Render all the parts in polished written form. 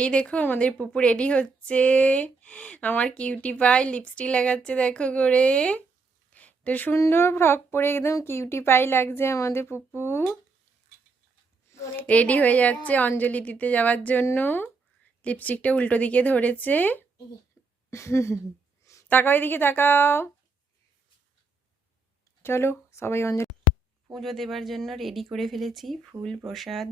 এই দেখো আমাদের পুপু রেডি হচ্ছে। আমার কিউটি পাই লিপস্টিক লাগাচ্ছে দেখো করে। তো সুন্দর ফ্রক পরে একদম কিউটি পাই লাগছে আমাদের পুপু। রেডি হয়ে যাচ্ছে অঞ্জলি দিতে যাওয়ার জন্য। লিপস্টিকটা উল্টো দিকে ধরেছে। তাকাও এদিকে তাকাও। চলো সবাই অঞ্জলি পুজো দেবার জন্য রেডি করে ফেলেছি ফুল প্রসাদ।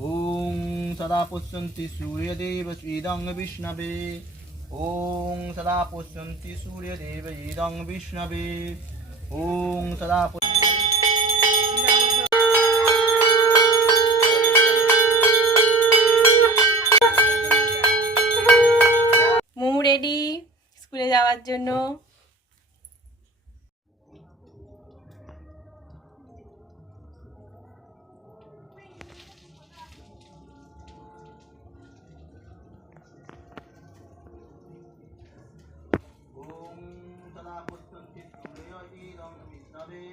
ओं सदा पुष्यन्ति सूर्यदेव इदं विष्णवे। ओं सदा पुष्यन्ति सूर्यदेव इदं विष्णवे। ओं सदा মোমো রেডি স্কুলে যাওয়ার জন্য। ओं सदा पुष्यन्ति सूर्यदेव इदं विष्णवे।